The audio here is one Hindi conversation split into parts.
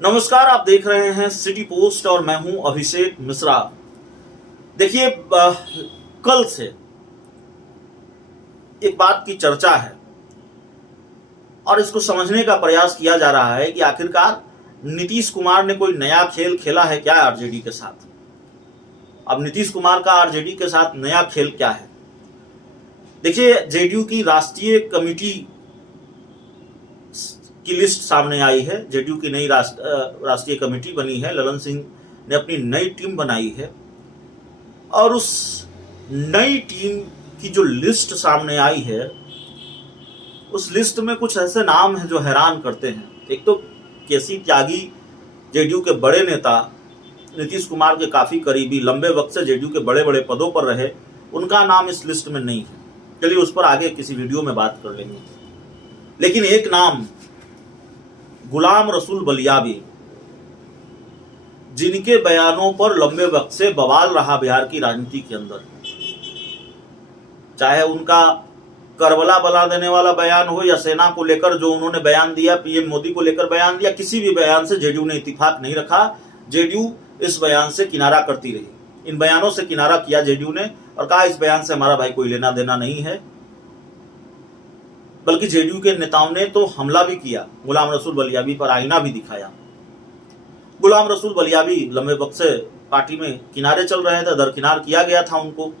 नमस्कार, आप देख रहे हैं सिटी पोस्ट और मैं हूं अभिषेक मिश्रा। देखिए, कल से एक बात की चर्चा है और इसको समझने का प्रयास किया जा रहा है कि आखिरकार नीतीश कुमार ने कोई नया खेल खेला है क्या आरजेडी के साथ। अब नीतीश कुमार का आरजेडी के साथ नया खेल क्या है? देखिए, जेडीयू की राष्ट्रीय कमेटी की लिस्ट सामने आई है। जेडीयू की नई राष्ट्रीय कमेटी बनी है। ललन सिंह ने अपनी नई टीम बनाई है और उस नई टीम की जो लिस्ट सामने आई है, उस लिस्ट में कुछ ऐसे नाम हैं जो हैरान करते हैं। एक तो केसी त्यागी, जेडीयू के बड़े नेता, नीतीश कुमार के काफी करीबी, लंबे वक्त से जेडीयू के बड़े बड़े पदों पर रहे, उनका नाम इस लिस्ट में नहीं है। चलिए उस पर आगे किसी वीडियो में बात कर लेंगे। लेकिन एक नाम, गुलाम रसूल बलियाबी, जिनके बयानों पर लंबे वक्त से बवाल रहा बिहार की राजनीति के अंदर, चाहे उनका करबला बना देने वाला बयान हो या सेना को लेकर जो उन्होंने बयान दिया, पीएम मोदी को लेकर बयान दिया, किसी भी बयान से जेडीयू ने इत्तेफाक नहीं रखा। जेडीयू इस बयान से किनारा करती रही। इन बयानों से किनारा किया जेडीयू ने और कहा इस बयान से हमारा भाई कोई लेना देना नहीं है। बल्कि जेडीयू के नेताओं ने तो हमला भी किया, गुलाम रसूल बलियाबी पर आईना भी दिखाया। गुलाम रसूल बलियाबी लंबे वक्त से पार्टी में किनारे चल रहे थे, दरकिनार किया गया था उनको।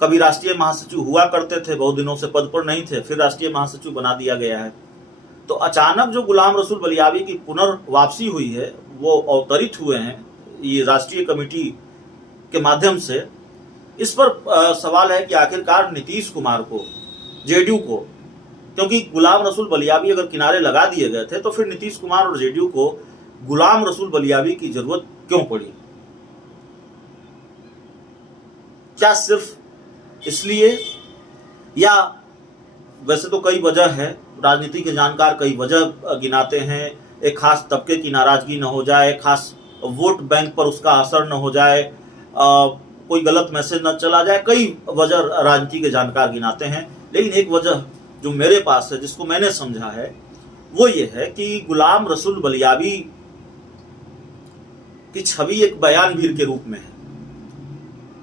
कभी राष्ट्रीय महासचिव हुआ करते थे, बहुत दिनों से पद पर नहीं थे, फिर राष्ट्रीय महासचिव बना दिया गया है। तो अचानक जो गुलाम रसूल बलियाबी की पुनर्वापसी हुई है, वो अवतरित हुए हैं ये राष्ट्रीय कमेटी के माध्यम से। इस पर सवाल है कि आखिरकार नीतीश कुमार को, जेडीयू को, क्योंकि गुलाम रसूल बलियाबी अगर किनारे लगा दिए गए थे तो फिर नीतीश कुमार और जेडीयू को गुलाम रसूल बलियाबी की जरूरत क्यों पड़ी? क्या सिर्फ इसलिए, या वैसे तो कई वजह है, राजनीति के जानकार कई वजह गिनाते हैं। एक खास तबके की नाराजगी न हो जाए, खास वोट बैंक पर उसका असर न हो जाए, कोई गलत मैसेज न चला जाए, कई वजह राजनीति के जानकार गिनाते हैं। लेकिन एक वजह जो मेरे पास है, जिसको मैंने समझा है, वो ये है कि गुलाम रसूल बलियाबी की छवि एक बयानवीर के रूप में है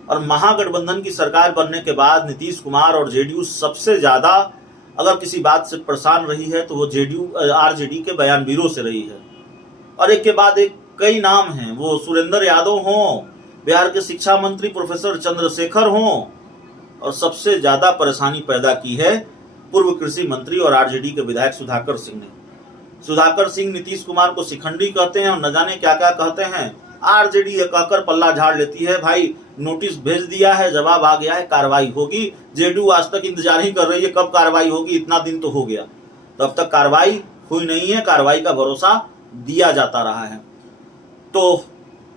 और महागठबंधन की सरकार बनने के बाद नीतीश कुमार और जेडीयू सबसे ज्यादा अगर किसी बात से परेशान रही है तो वो जेडीयू आरजेडी के बयानवीरों से रही है। और एक के बाद एक कई नाम हैं, वो सुरेंद्र यादव हों, बिहार के शिक्षा मंत्री प्रोफेसर चंद्रशेखर हों, और सबसे ज्यादा परेशानी पैदा की है पूर्व कृषि मंत्री और आरजेडी के विधायक सुधाकर सिंह ने। सुधाकर सिंह नीतीश कुमार को शिखंडी कहते हैं और न जाने क्या क्या कहते हैं। आरजेडी ये कहकर पल्ला झाड़ लेती है, भाई नोटिस भेज दिया है, जवाब आ गया है, कार्रवाई होगी। जेडीयू आज तक इंतजार ही कर रही है कब कार्रवाई होगी, इतना दिन तो हो गया, तब तक कार्रवाई हुई नहीं है। कार्रवाई का भरोसा दिया जाता रहा है। तो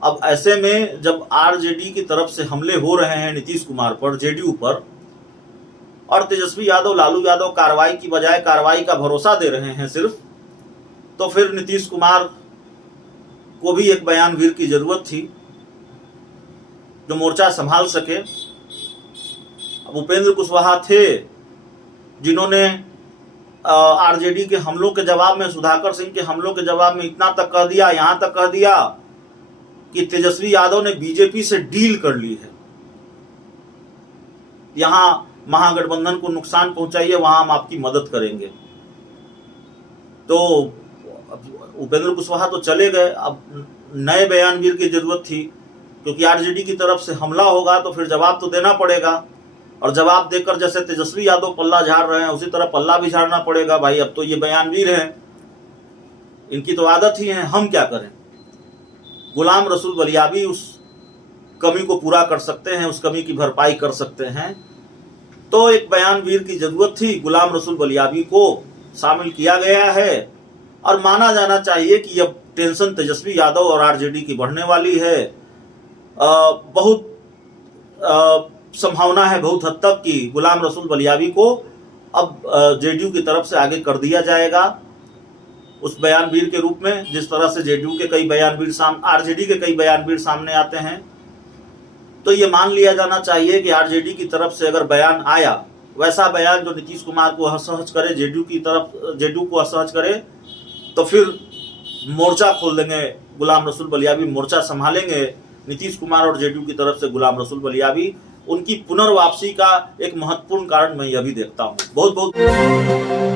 अब ऐसे में जब आरजेडी की तरफ से हमले हो रहे हैं नीतीश कुमार पर, जेडीयू पर, और तेजस्वी यादव, लालू यादव कार्रवाई की बजाय कार्रवाई का भरोसा दे रहे हैं सिर्फ, तो फिर नीतीश कुमार को भी एक बयानवीर की जरूरत थी जो मोर्चा संभाल सके। अब उपेंद्र कुशवाहा थे जिन्होंने आरजेडी के हमलों के जवाब में, सुधाकर सिंह के हमलों के जवाब में इतना तक कह दिया, यहां तक कह दिया कि तेजस्वी यादव ने बीजेपी से डील कर ली है, यहां महागठबंधन को नुकसान पहुंचाइए, वहां हम आपकी मदद करेंगे। तो उपेंद्र कुशवाहा तो चले गए, अब नए बयानवीर की जरूरत थी, क्योंकि आरजेडी की तरफ से हमला होगा तो फिर जवाब तो देना पड़ेगा, और जवाब देकर जैसे तेजस्वी यादव पल्ला झाड़ रहे हैं उसी तरह पल्ला भी झाड़ना पड़ेगा। भाई अब तो ये बयानवीर हैं, इनकी तो आदत ही है, हम क्या करें। गुलाम रसूल बलियाबी उस कमी को पूरा कर सकते हैं, उस कमी की भरपाई कर सकते हैं। तो एक बयानवीर की जरूरत थी, गुलाम रसूल बलियाबी को शामिल किया गया है और माना जाना चाहिए कि अब टेंशन तेजस्वी यादव और आरजेडी की बढ़ने वाली है। बहुत संभावना है बहुत हद तक कि गुलाम रसूल बलियाबी को अब जेडीयू की तरफ से आगे कर दिया जाएगा उस बयानवीर के रूप में, जिस तरह से जेडीयू के कई बयानवीर आरजेडी के कई बयानवीर सामने आते हैं। तो ये मान लिया जाना चाहिए कि आरजेडी की तरफ से अगर बयान आया, वैसा बयान जो नीतीश कुमार को असहज करे, जेडीयू को असहज करे, तो फिर मोर्चा खोल देंगे, गुलाम रसूल बलियावी मोर्चा संभालेंगे नीतीश कुमार और जेडीयू की तरफ से गुलाम रसूल बलियावी, उनकी पुनर्वापसी का एक महत्वपूर्ण कारण मैं यह भी देखता हूं। बहुत बहुत